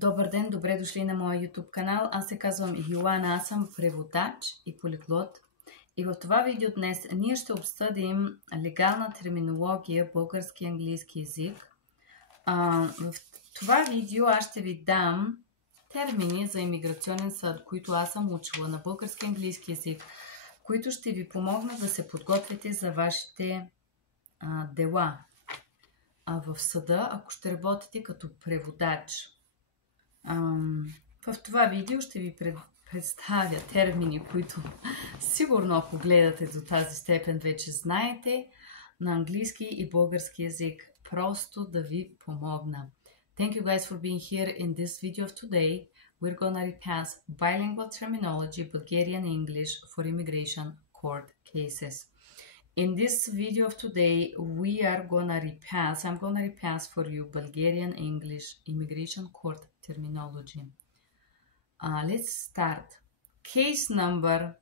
Добър ден, добре дошли на моя YouTube канал. Аз се казвам Йоана, аз съм преводач и полиглот. И в това видео днес ние ще обсъдим легална терминология български и английски език. В това видео аз ще ви дам термини за имиграционен съд, които аз съм учила на български и английски език, които ще ви помогнат да се подготвите за вашите дела в съда, ако ще работите като преводач. В това видео ще ви представя термини, които сигурно ако гледате до тази степен вече знаете на английски и български език, просто да ви помогна. Thank you guys for being here. In this video of today, we're gonna repass bilingual terminology, Bulgarian English for immigration court cases. In this video of today, I'm gonna repass for you Bulgarian English immigration court terminology. Let's start. Case number,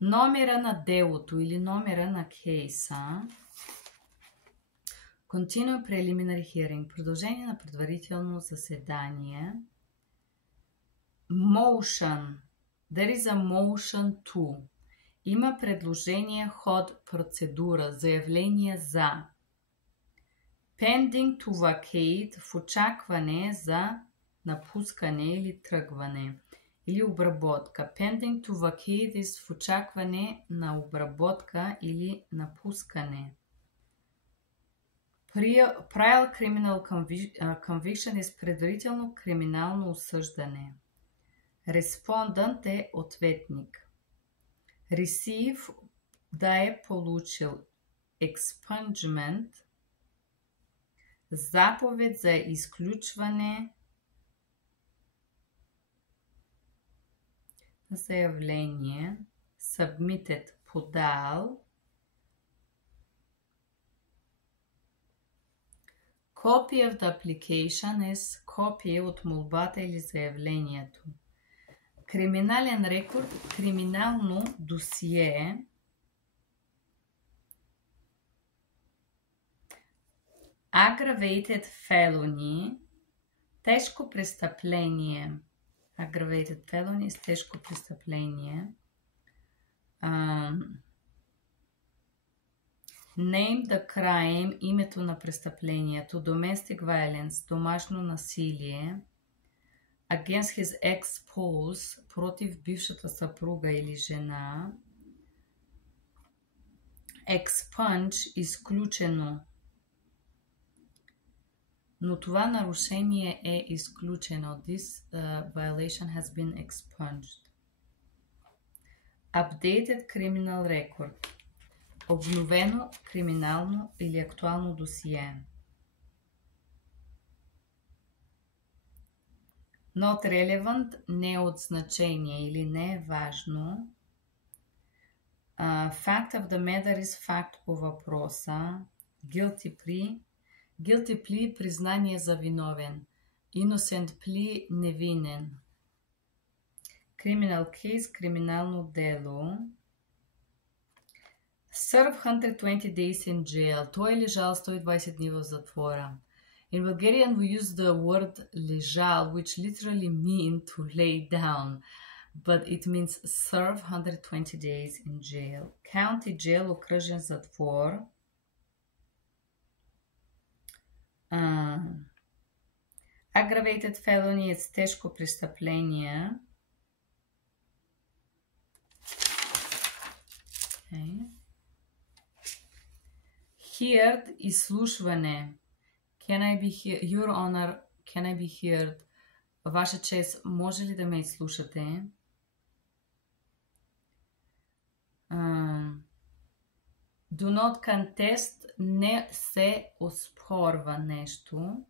номера на делото или номера на кейса. Continue preliminary hearing, продължение на предварително заседание. Motion, there is a motion to. Има предложение, ход, процедура, заявление за. Pending to vacate, в очакване за напускане или тръгване. Или обработка. Pending to vacate is в очакване на обработка или напускане. Prior criminal conviction is предварително криминално осъждане. Respondent е ответник. Receive, да е получил. Expungement, заповед за изключване на заявление. Submitted, подал. Copy of the application is копие от молбата или заявлението. Криминален рекорд, криминално досие. Aggravated felony, тежко престъпление. Aggravated felony is тежко престъпление. Name the crime, името на престъплението. Domestic violence, домашно насилие. Against his ex-spouse, против бившата съпруга или жена. Expunge, изключено. Но това нарушение е изключено. This violation has been expunged. Updated criminal record. Обновено криминално или актуално досие. Not relevant, не е от значение или не е важно. Fact of the matter is факт по въпроса. Guilty plea. Guilty plea, признание за виновен. Innocent plea, невинен. Criminal case, криминално дело. Serve 120 days in jail. Той е лежал 120 дни в затвора. In Bulgarian we use the word лежал, which literally mean to lay down, but it means serve 120 days in jail. County jail, окръжен затвор. Aggravated felony е тежко престъпление. Okay. Heard, изслушване. Can I be here? Your Honor, can I be heard? Ваша чест, може ли да ме изслушате? Do not contest, не се оспорва нещо.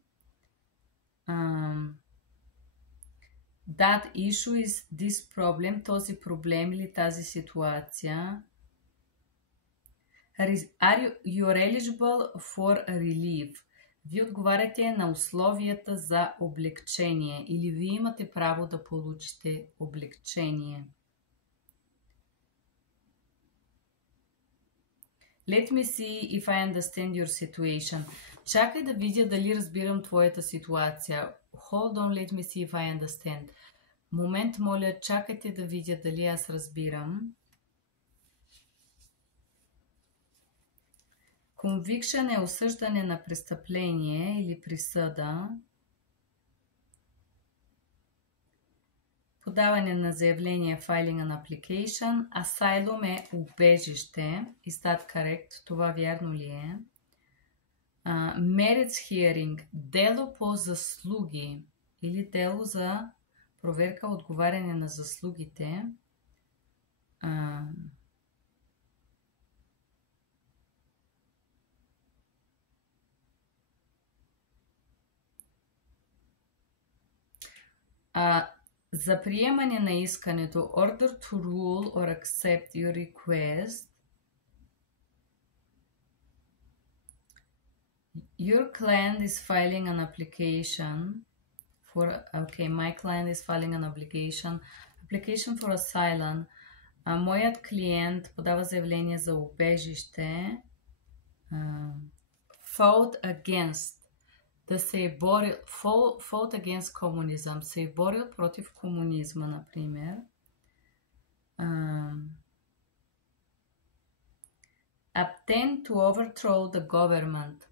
That issue is this problem, този проблем или тази ситуация. Are you eligible for relief? Вие отговаряте на условията за облекчение или вие имате право да получите облекчение. Let me see if I understand your situation. Чакай да видя дали разбирам твоята ситуация. Hold on, let me see if I understand. Момент, моля, чакайте да видя дали аз разбирам. Conviction е осъждане на престъпление или присъда. Подаване на заявление, filing an application. Asylum е убежище. Is that correct? Това вярно ли е? Merits hearing. Дело по заслуги. Или дело за проверка, отговаряне на заслугите. За приемане на искането, order to rule or accept your request. Your client is filing an application for, okay, my client is filing an application for asylum. Моят клиент подава заявление за убежище. Fought against. Да се е борил, fought against communism, се е борил против комунизма, например. Attempt to overthrow the government.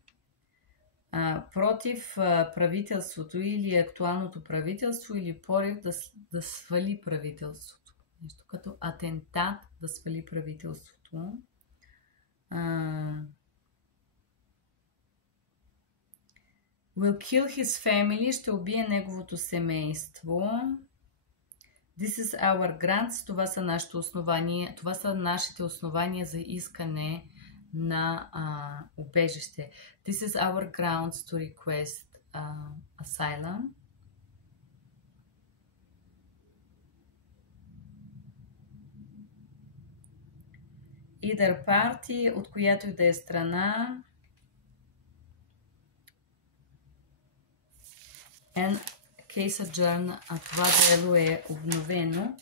Против правителството или актуалното правителство, или порив да свали правителството. Нещо като атентат да свали правителството. Will kill his family, ще убие неговото семейство. This is our grants, това са нашите основания, това са нашите основания за искане на убежище. This is our grounds to request asylum. Either party, от която и да е страна. And case adjourned, това дело е обновено.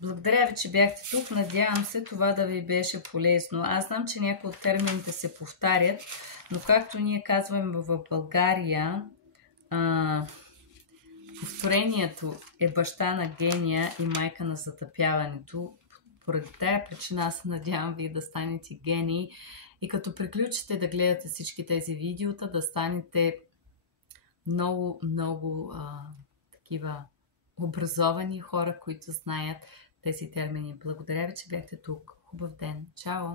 Благодаря ви, че бяхте тук. Надявам се това да ви беше полезно. Аз знам, че някои от термините се повтарят, но както ние казваме в България, повторението е баща на гения и майка на затъпяването. Поради тая причина аз се надявам вие да станете гении и като приключите да гледате всички тези видеота, да станете много такива образовани хора, които знаят тези термини. Благодаря ви, че бяхте тук. Хубав ден. Чао!